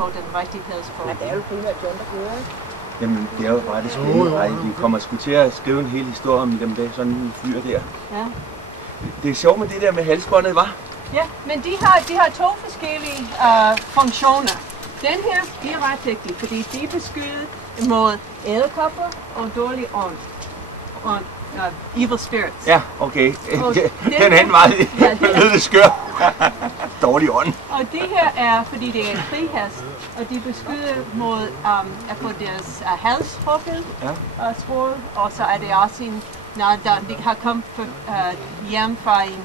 få den rigtige pels på. Men det er jo primært John, der kører, ikke? Jamen, det er jo bare det spændende. Vi kommer sgu til at skrive en hel historie om dem, der sådan en fyr der. Ja. Det er sjovt med det der med halsbåndet, hva'? Ja, men de har to forskellige funktioner. Den her, de er ret vigtige, fordi de er beskyttet mod æderkopper og dårlig ånd. Evil spirits. Ja, okay. Den anden var lidt skør. Dårlig ånd. Og det her er, fordi det er en frihest, og de er beskyttet mod at få deres hals hugget og skåret. Og så er det også en, når de har kommet hjem fra en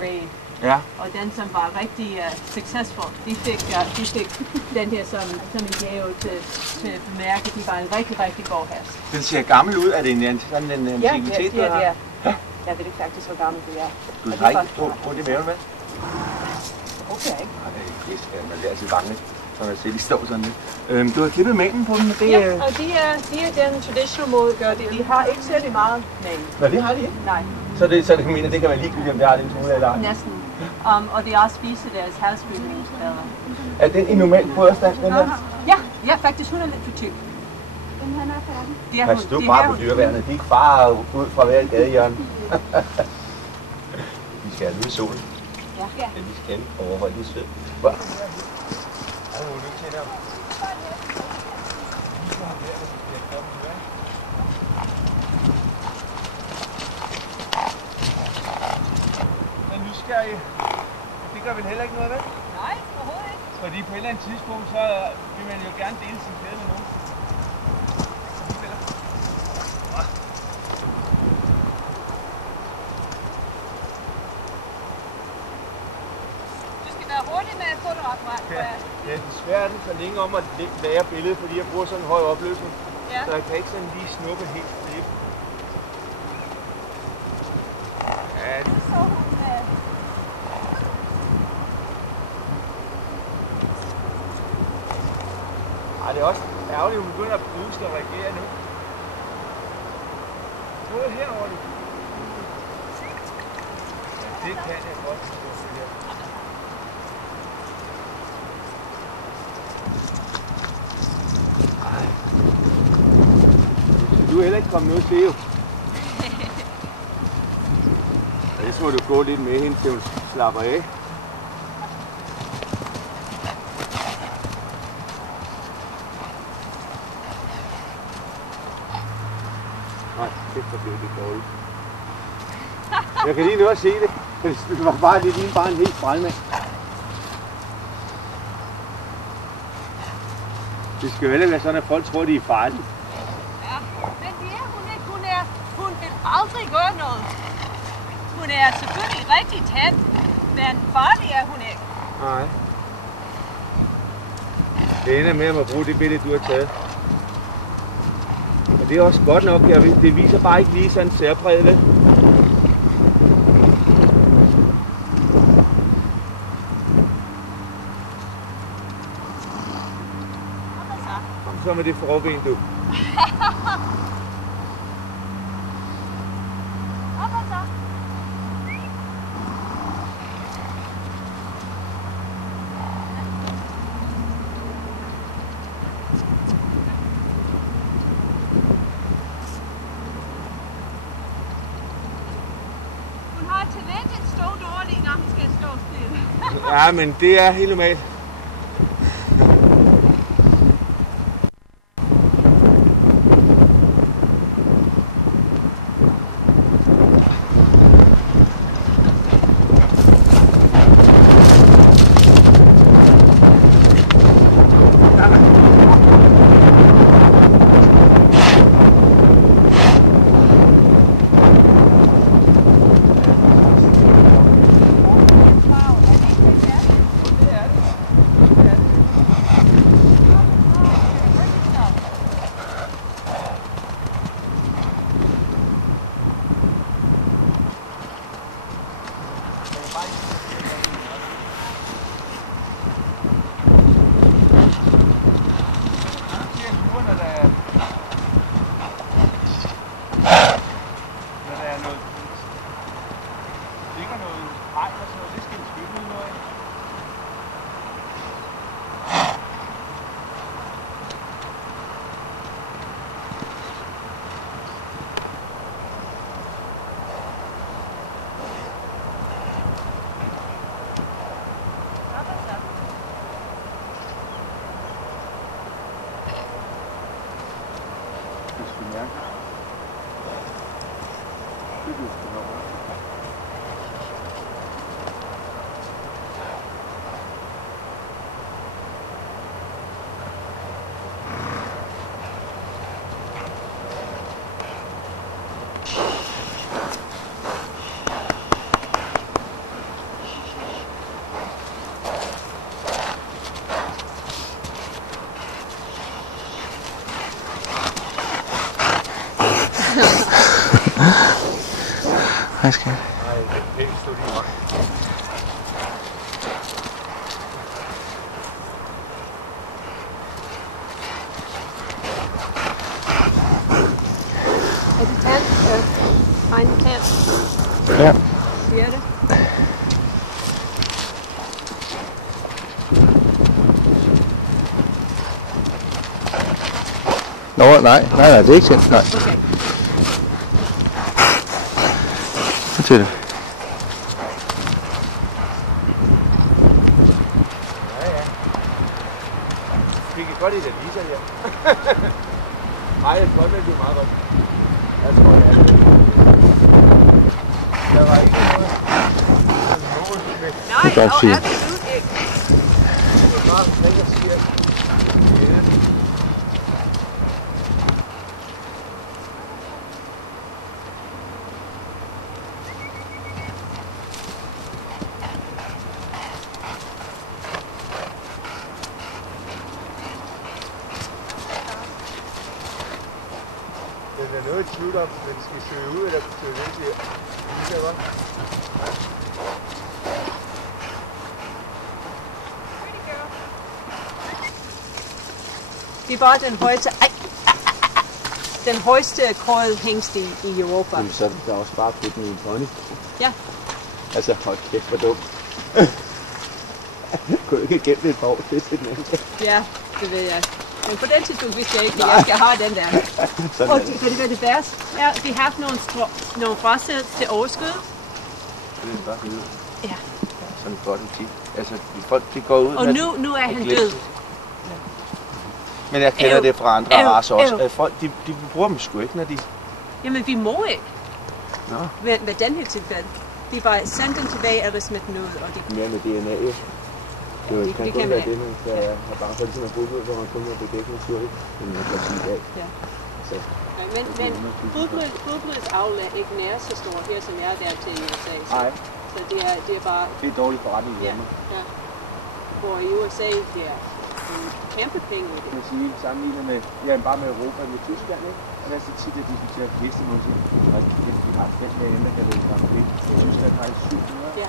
raid. Ja. Og den, som var rigtig succesful, de fik den her som en gave til at bemærke, at de var en rigtig god hest. Den ser gammel ud. Er det sådan en antikvitet, ja, det er. Ja. Jeg ved ikke faktisk, hvor gammel det er. Du har ikke prøvet det maven med? Okay. Det skal man lære sig vange, så man ser, de står sådan lidt. Du har klippet mængden på dem. Det ja, og de er den traditionelle måde at gøre det. De har ikke særlig meget mængde. Nå, det har de ikke? Nej. Så det mener, det kan være ligegyldigt, om det har den tone eller ej? Næsten. Og de også spiser deres halsbygningsplader. Er den i normal foderstand, den her? Ja, faktisk 100 lidt for tyk. Pas du bare på dyreværnet. De er ikke bare ud fra hver gadehjørne. Vi skal ud i solen. Ja. Men vi skal overholde det sød. Hvor? Nysgerrig. Det gør vel heller ikke noget, vel? Nej, overhovedet ikke. Fordi på et eller andet tidspunkt, så vil man jo gerne dele sin glæde med nogen. Du skal være hurtig med at fotografere. Ja, det er svært så længe om at lære billedet, fordi jeg bruger sådan en høj opløsning. Ja. Så jeg kan ikke sådan lige snuppe helt på det. Ja, Så hun... det er også ærgerligt, at hun begynder at puste og reagere nu. Prøv herovre, du. Ja, det kan jeg godt forstå, det her. Ej. Du er heller ikke kommet noget til, jo. Ellers må du gå lidt med hende, til hun slapper af. Nej, det blev det dårligt. Jeg kan lige nu at se det. Det var bare lidt bare en helt sprængmand. Det skal jo heller være sådan, at folk tror, de er farlige. Ja, men det er hun ikke. Hun vil aldrig gøre noget. Hun er selvfølgelig rigtig tæt, men farlig er hun ikke. Nej. Det ender med at bruge det billede, du har taget. Og det er også godt nok, det viser bare ikke lige sådan særpræget, vel? Kom så med det forben, du. Ja, men det er helt normalt. Ja. Hej skat. Nej, det er pænt stå lige hånd. Er det tand? Egen tand? Ja. Det er det. Nå, nej, det er ikke tændt. Nej. Okay. Fortæl det. Ja, ja. Vi kan godt lide det, Lisa, ja. Nej, jeg tror, det er meget godt. Jeg tror, det er det. Der var ikke noget. Nej, Det er og fint. absolut ikke. Det er meget fræk og siger. Den er noget i tvivl om, men skal søge ud eller søge ind til her. Det kan godt. Det er bare den højeste, den højeste krøget hængst i Europa. Jamen, så er der også bare putten i en pony. Ja. Altså, hold kæft, hvor dumt. Kunne du ikke gemme det et par år til den anden? Ja, det ved jeg. Men på den tidspunkt vidste jeg ikke, at jeg skal have den der. Sådan Og er det. det kan det være det værste. Ja, vi har haft nogle frasæt til overskud. Det er bare videre. Ja. Sådan godt en tip. Altså, folk de går ud Og med nu er han glemt død. det. Men jeg kender det fra andre racer også. At folk, de bruger dem sgu ikke, når de... Jamen, vi må ikke. Nå. Med den her tilfælde. De bare sendte den tilbage eller smidt den ud. Og de... Mere med DNA, jo. Det det kan kan kun man være ikke. det, man skal have bare for ligesom at bruge ud, hvor man kun har bedækket naturligt. Men man kan sige af. Ja. Så, Nej, men fodboldets avl er ikke nær så stor her, som jeg er der til i USA. nej, Så det er bare... det er dårligt forretning i Ja, Danmark. ja. Hvor i USA, det er en kæmpe penge i det. Man sige, sammenlignet med, ja, bare med Europa og med Tyskland, ikke? Og der er så tit, at de diskuterer næste måned. Og vi har 5 lande, der kan vælge Grand Prix. Tyskland har i 700. Ja.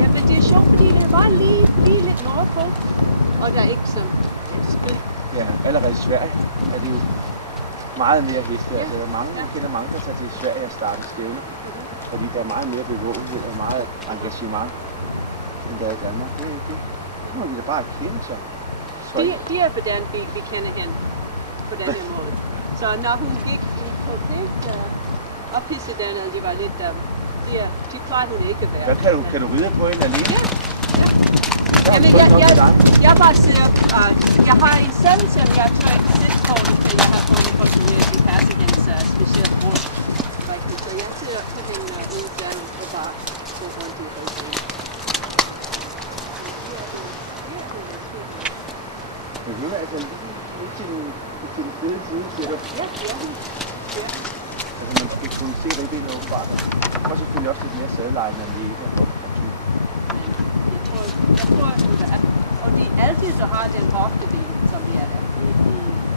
Ja, men det er sjovt, fordi det er bare lige lidt nordpå. Og der er ikke sådan spil. Ja, allerede i Sverige er det jo meget mere heste. Ja. Altså, der er mange, jeg kender mange, der tager til Sverige og starter stævne. Fordi der er meget mere bevågenhed og meget engagement, end der er i Danmark. Det må vi da bare kende sig. De er på den vi kender hende på den her måde. Så når hun gik på pligt og pisse den, og de var lidt de klarede hun ikke at være. Hvad kan du ride på en alene? Ja. Jamen, jeg bare siger, jeg har en selv, som jeg tør ikke sætte på, fordi jeg har fået kontrolleret de passer hendes specielt rundt. Så jeg ser til hende en selv og bare gå rundt i ryggen. Men hun er altså lige til den fede side, siger du? Ja, ja. Altså, man skal kunne se ribbenet åbenbart. Og selvfølgelig også lidt mere sadleje, end vi ikke har fået fra typen. Jeg tror, at og de altid så har den hoftedel, som de er der.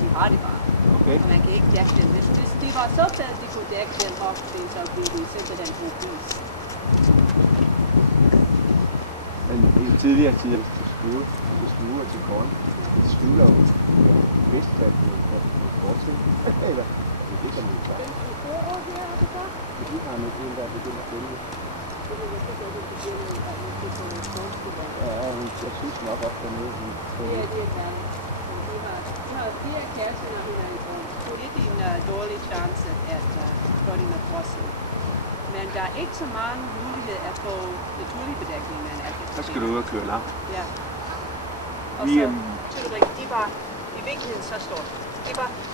De har det bare. Okay. Og man kan ikke dække den. Hvis de var så fed, at de kunne dække den hoftedel, så ville de simpelthen bruge bil. Men i en tidligere tid, hvis du skruer til korn, det skjuler jo vestfald på fortid. Eller, det er det, som vi tager. Men de har nok en, der er begyndt at følge. Ja, jeg synes nok også, der er noget, som... Det er det, der er. De har 4 kasser, når hun er i grund. Det er lidt en dårlig chance, at få den er frosset. Men der er ikke så mange muligheder at få naturlig bedækning, men at Så skal du ud og køre langt. Ja. Og så, de var i virkeligheden så stort.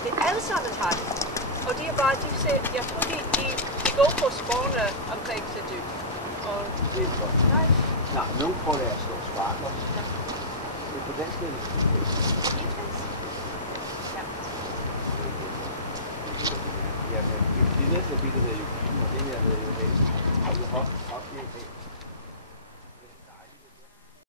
Det er alle sammen har det. Og det er bare, jeg tror, de går på sporene omkring Sædy. Og Det er godt. nej, Nej, nogen tror det er at slå sparker. Ja. Det er på dansk, det er ja. Ja, men det næste billede hedder jo Kim, og det her hedder jo Helse. Og vi har haft det i dag.